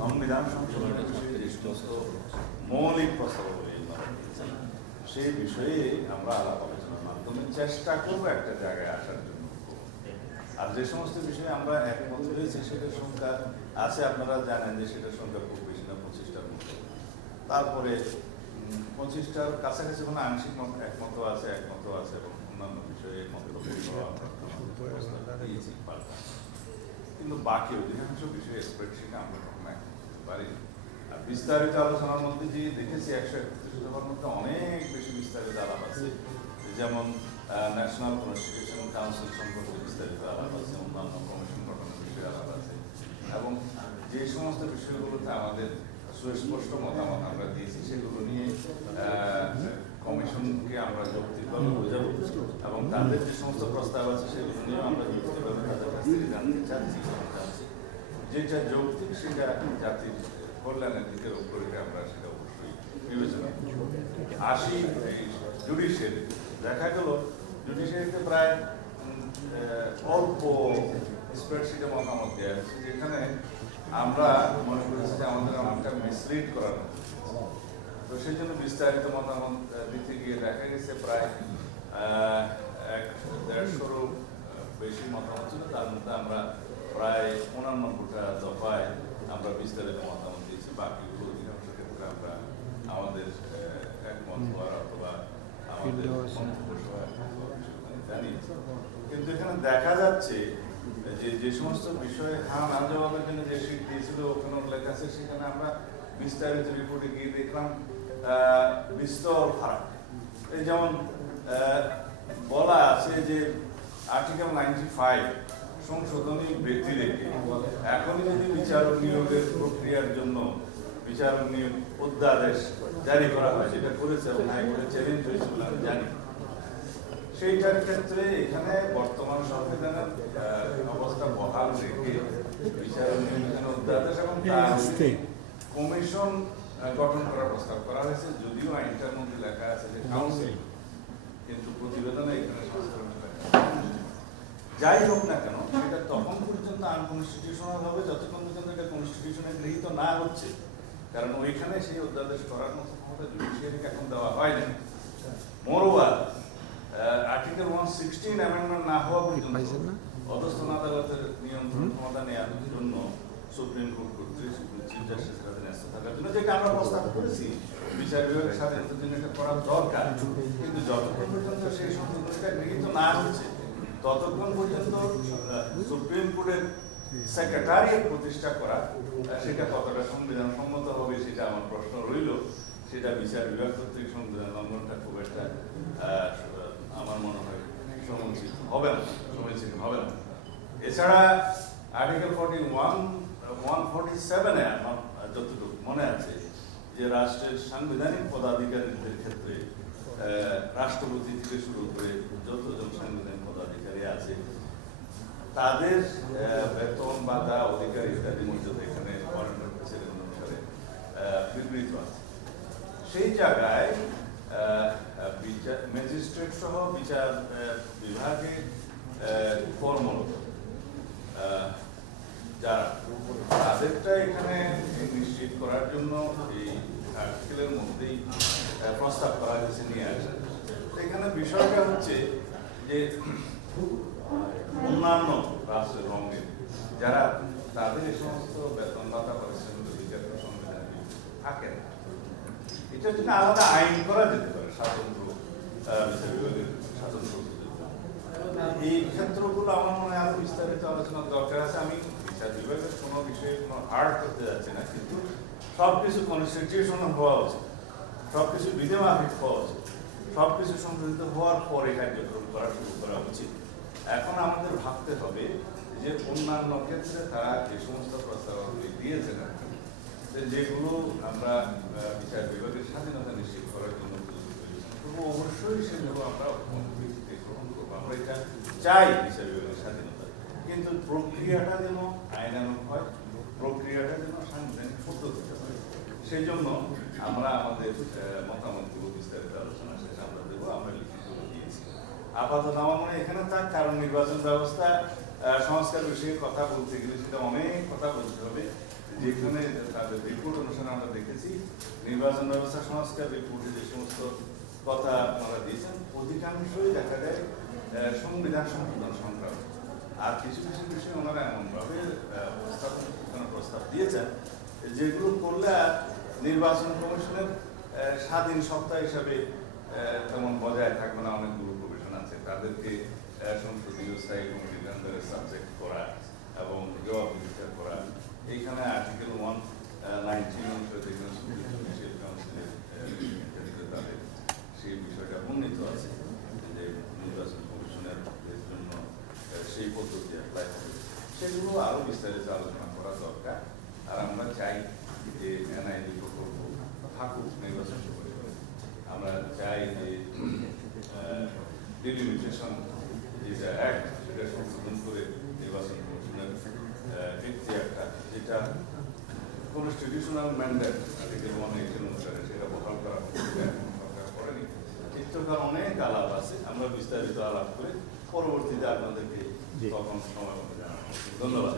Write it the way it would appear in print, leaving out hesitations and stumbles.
সংবিধান সংশোধনের বিষয়ে যে সমস্ত মৌলিক প্রস্তাবগুলি সেই বিষয়ে আমরা আলাপ আলোচনার মাধ্যমে চেষ্টা করবো একটা জায়গায় আসার জন্য। আর যে সমস্ত বিষয়ে আমরা একমত হয়েছি সেটার সংখ্যা আছে, আপনারা জানেন যে সেটার সংখ্যা খুব বেশি না, 25টার মতো। তারপরে 25টার কাছাকাছি কোনো আংশিক একমত আছে এবং অন্যান্য বিষয়ে দিয়েছি। কিন্তু বাকি অধিকাংশ বিষয়ে স্প্রেডশিটে আমরা কখনো একমত হতে পারি। আর বিস্তারিত আলোচনার মধ্যে যে দেখেছি 131 দফার মধ্যে অনেক বেশি বিস্তারিত আলাপ আছে, যেমন ন্যাশনাল কনস্টিটিউশন কাউন্সিল সম্পর্কে বিস্তারিত আলাপ আছে, অন্যান্য কমিশন গঠনের বিষয়ে আলাপ আছে, এবং যে সমস্ত বিষয়গুলোতে আমাদের সুস্পষ্ট মতামত আমরা দিয়েছি সেগুলো নিয়ে কমিশনকে আমরা যৌক্তিকভাবে বোঝাবো এবং তাদের যে সমস্ত প্রস্তাব আছে সেগুলো নিয়েও আমরা যৌক্তিকভাবে তাদের কাছ থেকে জানতে চাচ্ছি। যেটা যৌক্তিক সেটা জাতির কল্যাণের দিকে লক্ষ্য রেখে আমরা সেটা অবশ্যই বিবেচনা আসি। জুডিশিয়ারি দেখা গেল জুডিশিয়ারিতে প্রায় অল্প স্প্রেডশিটে মতামত দেওয়া হয়েছে, যেখানে আমরা মনে করেছি যে আমাদের অনেকটা মিসলিড করার, তো সেই জন্য বিস্তারিত মতামত দিতে গিয়ে দেখা গেছে প্রায় 150-র বেশি মতামত ছিল। তার মধ্যে আমরা প্রায় 89টা দফায় আমরা বিস্তারিত মতামত দিয়েছি। বাকিগুলো অধিকাংশ ক্ষেত্রে আমরা আমাদের একমত হওয়ার অথবা আমাদের জানিয়েছি। কিন্তু এখানে দেখা যাচ্ছে যে সমস্ত বিষয়ে হ্যাঁ না জবাবের জন্য যে শীট দিয়েছিল ওখানে লেখা আছে, সেখানে আমরা বিস্তারিত রিপোর্টে গিয়ে দেখলাম বিস্তর ফারাক। এই যেমন বলা আছে যে আর্টিকেল 95 সংশোধনী ব্যক্তি রেখে এখনই যদি বিচারক নিয়োগের প্রক্রিয়ার জন্য বিচারক নিয়োগ অধ্যাদেশ জারি করা হয়, সেটা করেছে এবং হাইকোর্টে চ্যালেঞ্জ হয়েছে বলে আমি জানি। সেইটার ক্ষেত্রে এখানে বর্তমান সংবিধানের অবস্থা বহাল রেখে বিচারক নিয়োগের অধ্যাদেশ এবং কমিশন গঠন করার প্রস্তাব করা হয়েছে। যদিও আইনটার মধ্যে লেখা আছে যে কাউন্সিল, কিন্তু প্রতিবেদনে এখানে সংস্করণ লেখা। যাই হোক না কেন, এটা তখন পর্যন্ত আনকনস্টিটিউশনাল হবে যতক্ষণ পর্যন্ত এটা কনস্টিটিউশনে গৃহীত না হচ্ছে, কারণ ওইখানে সেই অধ্যাদেশ করার মতো ক্ষমতা জুডিশিয়ারিকে এখন দেওয়া হয় না। মোরওভার আর্টিকেল 116 অ্যামেন্ডমেন্ট না হওয়া পর্যন্ত অধস্তন আদালতের নিয়ন্ত্রণ ক্ষমতা নেওয়ার জন্য সুপ্রিম কোর্ট কর্তৃক চিফ জাস্টিসের হাতে ন্যস্ত থাকার জন্য, যেটা আমরা প্রস্তাব করেছি বিচার বিভাগের স্বাধীনতার জন্য এটা করা দরকার। কিন্তু যতক্ষণ পর্যন্ত সেই সংশোধনীটা গৃহীত না হচ্ছে ততক্ষণ পর্যন্ত সুপ্রিম কোর্টের সেক্রেটারিয়েট প্রতিষ্ঠা করা সেটা কতটা সংবিধান সম্মত হবে সেটা আমার প্রশ্ন রইল। সেটা বিচার বিভাগ কর্তৃক সংবিধান লঙ্ঘনটা খুব একটা আমার মনে হয় সমীচীন হবে না। এছাড়া আর্টিকেল 147-এ আমার যতটুকু মনে আছে যে রাষ্ট্রের সাংবিধানিক পদাধিকারীদের ক্ষেত্রে রাষ্ট্রপতি থেকে শুরু করে যতজন সাংবিধানিক পদাধিকারী আছে তাদের বেতন ভাতা অধিকার ইত্যাদি মর্যাদা এখানে অনুসারে বিবৃত আছে। সেই জায়গায় ম্যাজিস্ট্রেট সহ বিচার বিভাগে কর্মরত যারা তাদেরটা এখানে নিশ্চিত করার জন্য এই আর্টিকেলের মধ্যেই প্রস্তাব করা হয়েছে নিয়ে আসা। এখানে বিষয়টা হচ্ছে যে অন্যান্য রাষ্ট্রের রঙের যারা তাদের এই সমস্ত বেতন ভাতা পারিশ্রমিক অধিকার সংবিধানে থাকে না, এটা যদি আলাদা আইন করা যেতে পারে স্বাতন্ত্র বিচার বিভাগের স্বাতন্ত্র। এই ক্ষেত্রগুলো আমার মনে হয় আরো বিস্তারিত আলোচনার দরকার আছে। আমি বিচার বিভাগের কোনো বিষয়ে কোনো হার্ড করতে যাচ্ছি না, কিন্তু সবকিছু কনস্টিটিউশনাল হওয়া উচিত, সবকিছু বিধিমাফিক হওয়া উচিত, সবকিছু সংশোধিত হওয়ার পরে কার্যক্রম করা শুরু করা উচিত। এখন আমাদের ভাবতে হবে যে অন্যান্য ক্ষেত্রে তারা যে সমস্ত প্রস্তাবগুলি দিয়েছেন যেগুলো আমরা বিচার বিভাগের স্বাধীনতা নিশ্চিত করার জন্য অবশ্যই সেগুলো আমরা ভিত্তিতে গ্রহণ করবো। আমরা এটা চাই বিচার বিভাগের স্বাধীনতা, কিন্তু প্রক্রিয়াটা যেন আইনানুগ হয়, প্রক্রিয়াটা যেন সাংবিধানিক পদ্ধতিতে হয়। সেই জন্য আমরা আমাদের মতামতগুলো বিস্তারিত আলোচনা শেষে আমরা দেবো। আমরা লিখিত দিয়েছি। আপাতত আমার মনে হয় এখানে থাক, কারণ নির্বাচন ব্যবস্থা সংস্কার বিষয়ে কথা বলতে গেলে সেটা অনেক কথা বলতে হবে। যেখানে তাদের রিপোর্ট অনুসারে আমরা দেখেছি নির্বাচন ব্যবস্থা সংস্কার রিপোর্টে যে সমস্ত কথা আপনারা দিয়েছেন অধিকাংশই দেখা যায় সংবিধান সংশোধন সংক্রান্ত। আর কিছু কিছু বিষয় ওনারা এমনভাবে প্রস্তাব দিয়েছেন যেগুলো করলে আর নির্বাচন কমিশনের স্বাধীন সত্তা হিসাবে তেমন বজায় থাকবে না। অনেকগুলো প্রভিশন আছে, তাদেরকে সংসদীয় স্থায়ী কমিটির আন্ডারে সাবজেক্ট করা এবং জবাবদিহিতা করা। এইখানে আর্টিকেল 119 অনুসারে দেখবেন জুডিশিয়াল কাউন্সিলের তাদের সেই বিষয়টা বর্ণিত আছে যে নির্বাচন কমিশনের জন্য সেই পদ্ধতি অ্যাপ্লাই হবে। সেগুলো আরো বিস্তারিত আলোচনা করা দরকার। আর আমরা চাই যে এনআইডি প্রকল্প থাকুক নির্বাচন কমিশনে। আমরা চাই যে ডিলিমিটেশন যেটা অ্যাক্ট সেটা সংশোধন করে নির্বাচন কমিশনের ভিত্তি একটা যেটা কনস্টিটিউশনাল ম্যান্ডেট আর্টিকেল 118 অনুসারে সেটা বহাল করা সরকার করেনি। চিত্রকার অনেক আলাপ আছে, আমরা বিস্তারিত আলাপ করে পরবর্তীতে আপনাদেরকে তখন সময় মতো জানাবো। ধন্যবাদ।